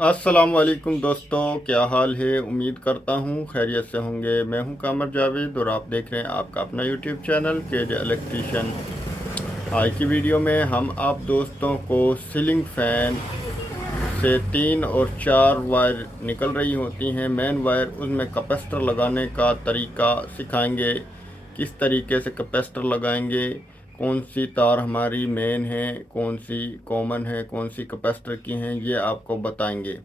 अस्सलाम वालेकुम दोस्तों, क्या हाल है। उम्मीद करता हूँ खैरियत से होंगे। मैं हूँ कामर जावेद और आप देख रहे हैं आपका अपना यूट्यूब चैनल केजे इलेक्ट्रीशियन। आज की वीडियो में हम आप दोस्तों को सीलिंग फ़ैन से 3 और 4 वायर निकल रही होती हैं, मेन वायर, उसमें कैपेसिटर लगाने का तरीका सिखाएंगे। किस तरीके से कैपेसिटर लगाएंगे, कौन सी तार हमारी मेन है, कौन सी कॉमन है, कौन सी कैपेसिटर की हैं, ये आपको बताएंगे।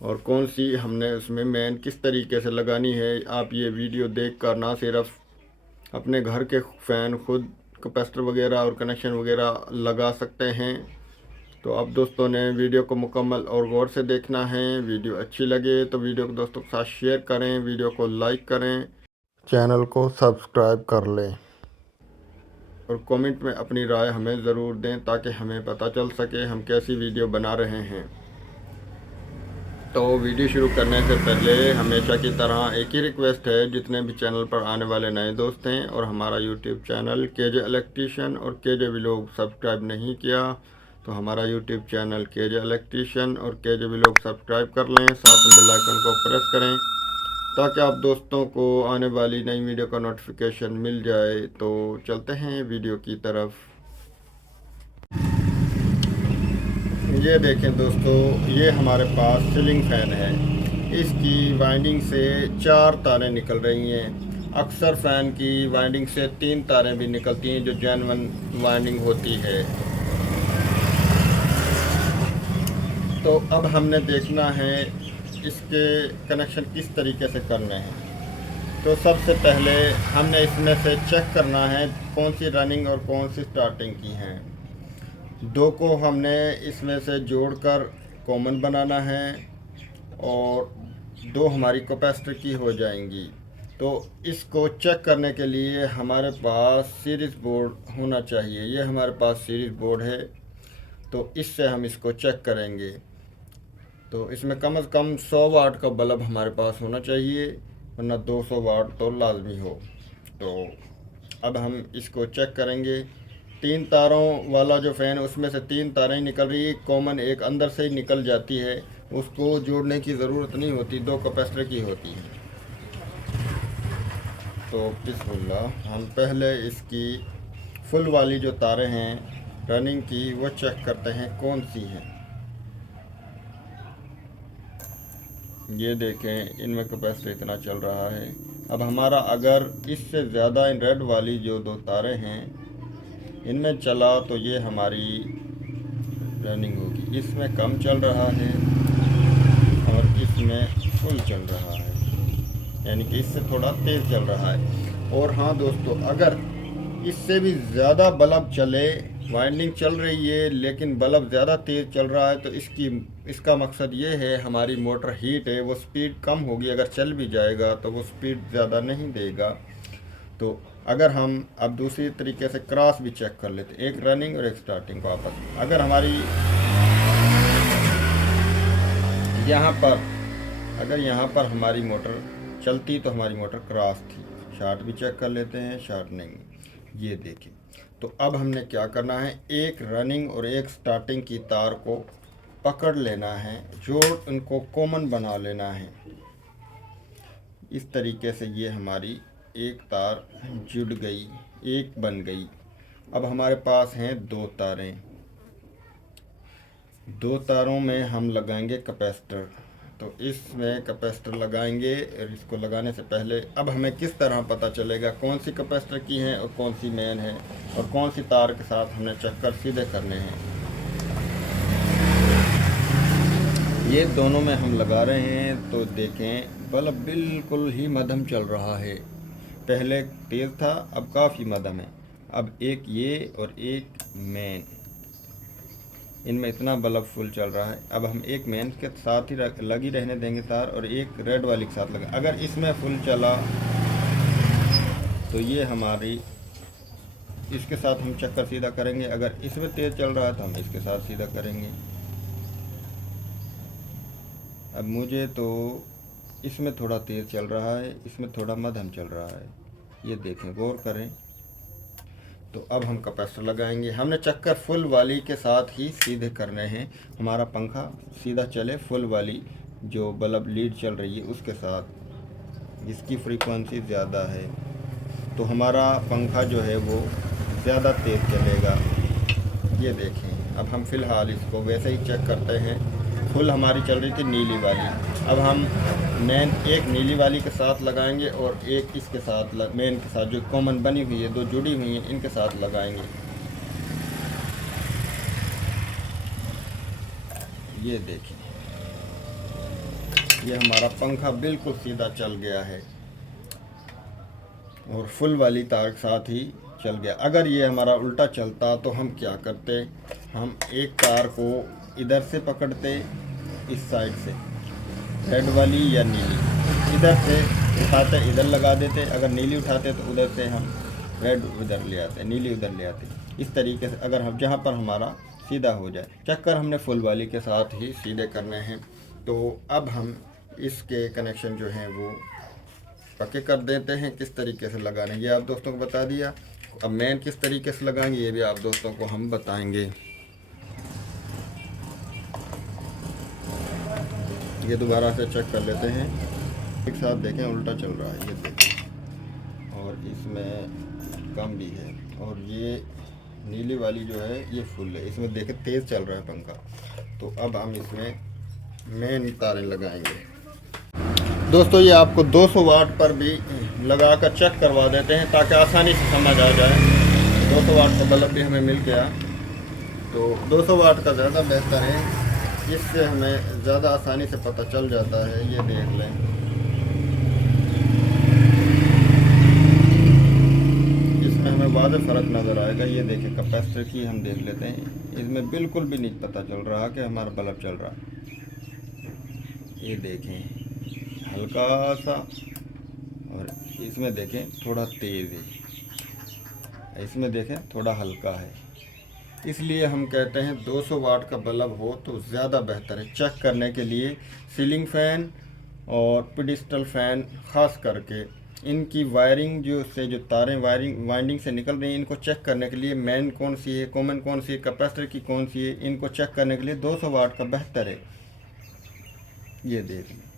और कौन सी हमने उसमें मेन किस तरीके से लगानी है। आप ये वीडियो देखकर ना सिर्फ अपने घर के फ़ैन खुद कैपेसिटर वगैरह और कनेक्शन वगैरह लगा सकते हैं। तो अब दोस्तों ने वीडियो को मुकम्मल और गौर से देखना है। वीडियो अच्छी लगे तो वीडियो को दोस्तों के साथ शेयर करें, वीडियो को लाइक करें, चैनल को सब्सक्राइब कर लें और कमेंट में अपनी राय हमें ज़रूर दें ताकि हमें पता चल सके हम कैसी वीडियो बना रहे हैं। तो वीडियो शुरू करने से पहले हमेशा की तरह एक ही रिक्वेस्ट है, जितने भी चैनल पर आने वाले नए दोस्त हैं और हमारा यूट्यूब चैनल केजे इलेक्ट्रीशियन और केजे व्लॉग सब्सक्राइब नहीं किया तो हमारा यूट्यूब चैनल केजे इलेक्ट्रीशियन और केजे व्लॉग सब्सक्राइब कर लें, साथ में बेल आइकन को प्रेस करें ताकि आप दोस्तों को आने वाली नई वीडियो का नोटिफिकेशन मिल जाए। तो चलते हैं वीडियो की तरफ। ये देखें दोस्तों, ये हमारे पास सीलिंग फ़ैन है। इसकी वाइंडिंग से 4 तारें निकल रही हैं। अक्सर फ़ैन की वाइंडिंग से 3 तारें भी निकलती हैं जो जेन्युइन वाइंडिंग होती है। तो अब हमने देखना है इसके कनेक्शन किस तरीके से करने हैं। तो सबसे पहले हमने इसमें से चेक करना है कौन सी रनिंग और कौन सी स्टार्टिंग की हैं। दो को हमने इसमें से जोड़कर कॉमन बनाना है और दो हमारी कैपेसिटर की हो जाएंगी। तो इसको चेक करने के लिए हमारे पास सीरीज़ बोर्ड होना चाहिए। ये हमारे पास सीरीज़ बोर्ड है, तो इससे हम इसको चेक करेंगे। तो इसमें कम से कम 100 वाट का बल्ब हमारे पास होना चाहिए, वरना 200 वाट तो लाजमी हो। तो अब हम इसको चेक करेंगे। 3 तारों वाला जो फ़ैन है उसमें से 3 तारें ही निकल रही है, कॉमन एक अंदर से ही निकल जाती है, उसको जोड़ने की ज़रूरत नहीं होती, 2 कैपेसिटर की होती है। तो बिस्मिल्लाह, हम पहले इसकी फुल वाली जो तारें हैं रनिंग की वो चेक करते हैं कौन सी हैं। ये देखें, इनमें कैपेसिटर इतना चल रहा है। अब हमारा अगर इससे ज़्यादा इन रेड वाली जो 2 तारें हैं इनमें चला तो ये हमारी रनिंग होगी। इसमें कम चल रहा है और इसमें फुल चल रहा है, यानी कि इससे थोड़ा तेज़ चल रहा है। और हाँ दोस्तों, अगर इससे भी ज़्यादा बल्ब चले, वाइंडिंग चल रही है लेकिन बल्ब ज़्यादा तेज़ चल रहा है, तो इसका मकसद ये है हमारी मोटर हीट है, वो स्पीड कम होगी। अगर चल भी जाएगा तो वो स्पीड ज़्यादा नहीं देगा। तो अगर हम अब दूसरी तरीके से क्रॉस भी चेक कर लेते, एक रनिंग और एक स्टार्टिंग को आपस में, अगर हमारी यहाँ पर अगर यहाँ पर हमारी मोटर चलती तो हमारी मोटर क्रॉस थी। शार्ट भी चेक कर लेते हैं, शार्ट नहीं। ये देखें, तो अब हमने क्या करना है, एक रनिंग और एक स्टार्टिंग की तार को पकड़ लेना है, जोड़ उनको कॉमन बना लेना है। इस तरीके से ये हमारी एक तार जुड़ गई, एक बन गई। अब हमारे पास हैं 2 तारें। 2 तारों में हम लगाएंगे कैपेसिटर। तो इसमें कैपेसिटर लगाएंगे और इसको लगाने से पहले अब हमें किस तरह पता चलेगा कौन सी कैपेसिटर की है और कौन सी मेन है और कौन सी तार के साथ हमने चक्कर सीधे करने हैं। ये दोनों में हम लगा रहे हैं तो देखें बल्ब बिल्कुल ही मध्यम चल रहा है। पहले तेज़ था, अब काफ़ी मध्यम है। अब एक ये और एक मेन, इनमें इतना बल्ब फुल चल रहा है। अब हम एक मेन के साथ ही लगी रहने देंगे तार और एक रेड वाली के साथ लगा। अगर इसमें फुल चला तो ये हमारी इसके साथ हम चक्कर सीधा करेंगे। अगर इसमें तेज़ चल रहा है तो हम इसके साथ सीधा करेंगे। अब मुझे तो इसमें थोड़ा तेज़ चल रहा है, इसमें थोड़ा मध्यम चल रहा है। ये देखें, गौर करें। तो अब हम कैपेसिटर लगाएंगे। हमने चक्कर फुल वाली के साथ ही सीधे करने हैं, हमारा पंखा सीधा चले फुल वाली जो बल्ब लीड चल रही है उसके साथ, जिसकी फ्रीक्वेंसी ज़्यादा है तो हमारा पंखा जो है वो ज़्यादा तेज़ चलेगा। ये देखें, अब हम फ़िलहाल इसको वैसे ही चेक करते हैं। फुल हमारी चल रही थी नीली वाली, अब हम मेन एक नीली वाली के साथ लगाएंगे और एक इसके साथ मेन के साथ जो कॉमन बनी हुई है, दो जुड़ी हुई हैं, इनके साथ लगाएंगे। ये देखिए, ये हमारा पंखा बिल्कुल सीधा चल गया है और फुल वाली तार के साथ ही चल गया। अगर ये हमारा उल्टा चलता तो हम क्या करते, हम एक तार को इधर से पकड़ते, इस साइड से रेड वाली या नीली, इधर से उठाते इधर लगा देते, अगर नीली उठाते तो उधर से हम रेड उधर ले आते, नीली उधर ले आते। इस तरीके से अगर हम जहाँ पर हमारा सीधा हो जाए। चक्कर हमने फुल वाली के साथ ही सीधे करने हैं। तो अब हम इसके कनेक्शन जो हैं वो पक्के कर देते हैं। किस तरीके से लगाने ये आप दोस्तों को बता दिया। अब मेन किस तरीके से लगाएंगे ये भी आप दोस्तों को हम बताएंगे। ये दोबारा से चेक कर लेते हैं, एक साथ देखें उल्टा चल रहा है, ये देखें, और इसमें कम भी है, और ये नीली वाली जो है ये फुल है, इसमें देखें तेज़ चल रहा है पंखा। तो अब हम इसमें मेन तारें लगाएंगे। दोस्तों ये आपको 200 वाट पर भी लगा कर चेक करवा देते हैं ताकि आसानी से समझ आ जाए। 200 वाट का बल्ब भी हमें मिल गया, तो 200 वाट का ज़्यादा बेहतर है, इससे हमें ज़्यादा आसानी से पता चल जाता है। ये देख लें, इसमें हमें वाज़ेह फ़र्क नज़र आएगा। ये देखें कैपेसिटर की हम देख लेते हैं, इसमें बिल्कुल भी नहीं पता चल रहा कि हमारा बल्ब चल रहा है। ये देखें हल्का सा, और इसमें देखें थोड़ा तेज़ है, इसमें देखें थोड़ा हल्का है। इसलिए हम कहते हैं 200 वाट का बल्ब हो तो ज़्यादा बेहतर है। चेक करने के लिए सीलिंग फ़ैन और पेडिस्टल फ़ैन ख़ास करके इनकी वायरिंग जो तारें वाइंडिंग से निकल रही हैं, इनको चेक करने के लिए मेन कौन सी है, कॉमन कौन सी है, कैपेसिटर की कौन सी है, इनको चेक करने के लिए 200 वाट का बेहतर है। ये देख लें,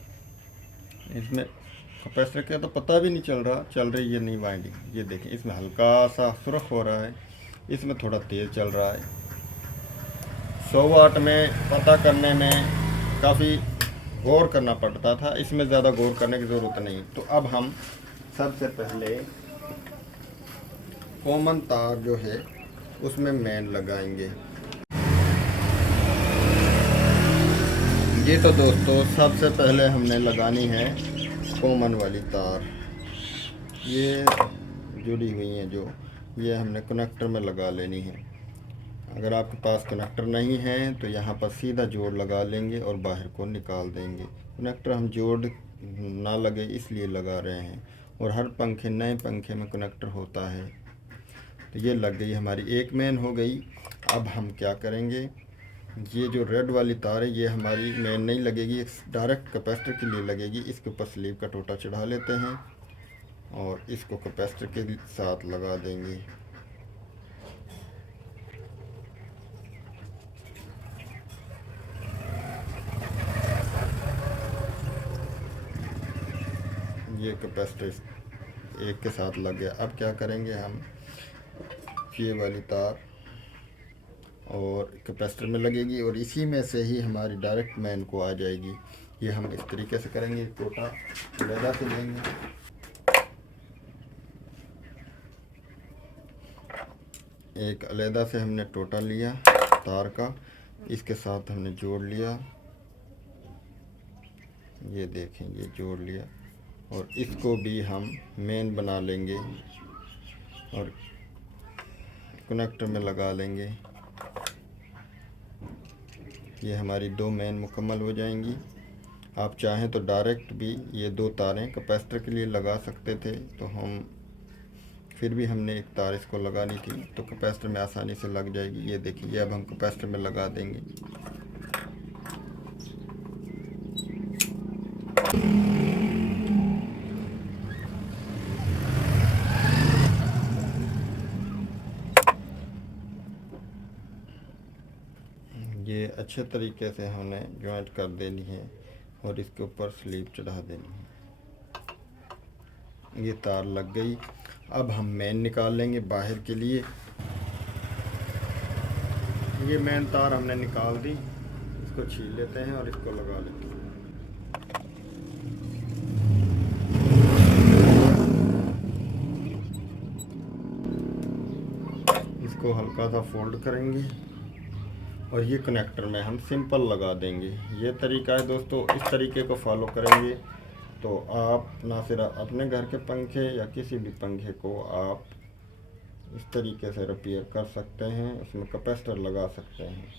इसमें कैपेसिटर का तो पता भी नहीं चल रहा, चल रही है नहीं वाइंडिंग। ये देखें इसमें हल्का सा सुर्ख हो रहा है, इसमें थोड़ा तेज़ चल रहा है। 100 वाट में पता करने में काफ़ी गौर करना पड़ता था, इसमें ज़्यादा गौर करने की ज़रूरत नहीं। तो अब हम सबसे पहले कॉमन तार जो है उसमें मेन लगाएंगे। ये तो दोस्तों सबसे पहले हमने लगानी है कॉमन वाली तार, ये जुड़ी हुई हैं जो, ये हमने कनेक्टर में लगा लेनी है। अगर आपके पास कनेक्टर नहीं है तो यहाँ पर सीधा जोड़ लगा लेंगे और बाहर को निकाल देंगे। कनेक्टर हम जोड़ ना लगे इसलिए लगा रहे हैं, और हर पंखे नए पंखे में कनेक्टर होता है। तो ये लग गई, हमारी एक मेन हो गई। अब हम क्या करेंगे, ये जो रेड वाली तार है ये हमारी मेन नहीं लगेगी, डायरेक्ट कैपेसिटर के लिए लगेगी। इसके ऊपर स्लीव का टोटा चढ़ा लेते हैं और इसको कैपेसिटर के साथ लगा देंगे। ये कैपेसिटर एक के साथ लग गया। अब क्या करेंगे हम, ये वाली तार और कैपेसिटर में लगेगी और इसी में से ही हमारी डायरेक्ट मेन को आ जाएगी। ये हम इस तरीके से करेंगे, टोटा अलग से लेंगे, एक अलहदा से हमने टोटा लिया तार का, इसके साथ हमने जोड़ लिया। ये देखें ये जोड़ लिया और इसको भी हम मेन बना लेंगे और कनेक्टर में लगा लेंगे। ये हमारी दो मेन मुकम्मल हो जाएंगी। आप चाहें तो डायरेक्ट भी ये दो तारें कैपेसिटर के लिए लगा सकते थे, तो हम फिर भी हमने एक तार इसको लगानी थी तो कैपेसिटर में आसानी से लग जाएगी। ये देखिए अब हम कैपेसिटर में लगा देंगे। अच्छे तरीके से हमने जॉइंट कर देनी है और इसके ऊपर स्लीव चढ़ा देनी है। ये तार लग गई। अब हम मेन निकाल लेंगे बाहर के लिए। ये मेन तार हमने निकाल दी, इसको छील लेते हैं और इसको लगा लेते हैं। इसको हल्का सा फोल्ड करेंगे और ये कनेक्टर में हम सिंपल लगा देंगे। ये तरीका है दोस्तों, इस तरीके को फॉलो करेंगे तो आप ना सिर्फ अपने घर के पंखे या किसी भी पंखे को आप इस तरीके से रिपेयर कर सकते हैं, उसमें कैपेसिटर लगा सकते हैं।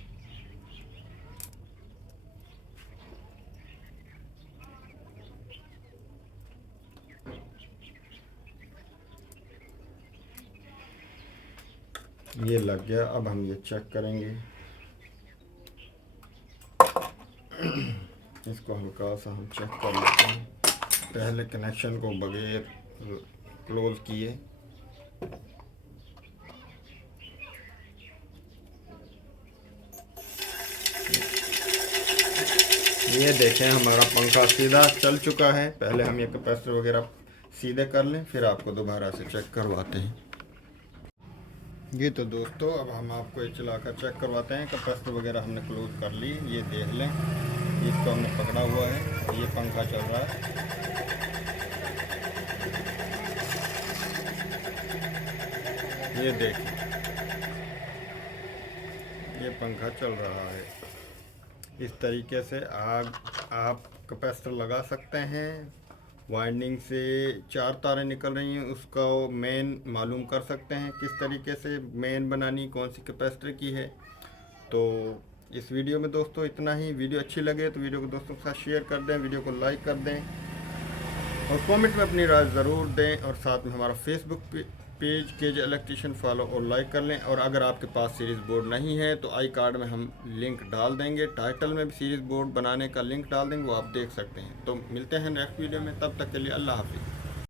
ये लग गया। अब हम ये चेक करेंगे। इसको हल्का सा हम चेक कर लेते हैं, पहले कनेक्शन को बगैर क्लोज किए। ये देखें हमारा पंखा सीधा चल चुका है। पहले हम ये कैपेसिटर वगैरह सीधे कर लें, फिर आपको दोबारा से चेक करवाते हैं। ये तो दोस्तों अब हम आपको ये चलाकर चेक करवाते हैं। कैपेसिटर वगैरह हमने क्लोज कर ली, ये देख लें। इसको हमने पकड़ा हुआ है, ये पंखा चल रहा है। ये देखिए, ये पंखा चल रहा है। इस तरीके से आप कैपेसिटर लगा सकते हैं। वाइंडिंग से 4 तारें निकल रही हैं, उसका मेन मालूम कर सकते हैं किस तरीके से मेन बनानी, कौन सी कैपेसिटर की है। तो इस वीडियो में दोस्तों इतना ही। वीडियो अच्छी लगे तो वीडियो को दोस्तों के साथ शेयर कर दें, वीडियो को लाइक कर दें और कमेंट में अपनी राय ज़रूर दें। और साथ में हमारा Facebook page KJ electrician follow और लाइक कर लें। और अगर आपके पास सीरीज़ बोर्ड नहीं है तो आई कार्ड में हम लिंक डाल देंगे, टाइटल में भी सीरीज़ बोर्ड बनाने का लिंक डाल देंगे, वो आप देख सकते हैं। तो मिलते हैं नेक्स्ट वीडियो में, तब तक के लिए अल्लाह हाफिज़।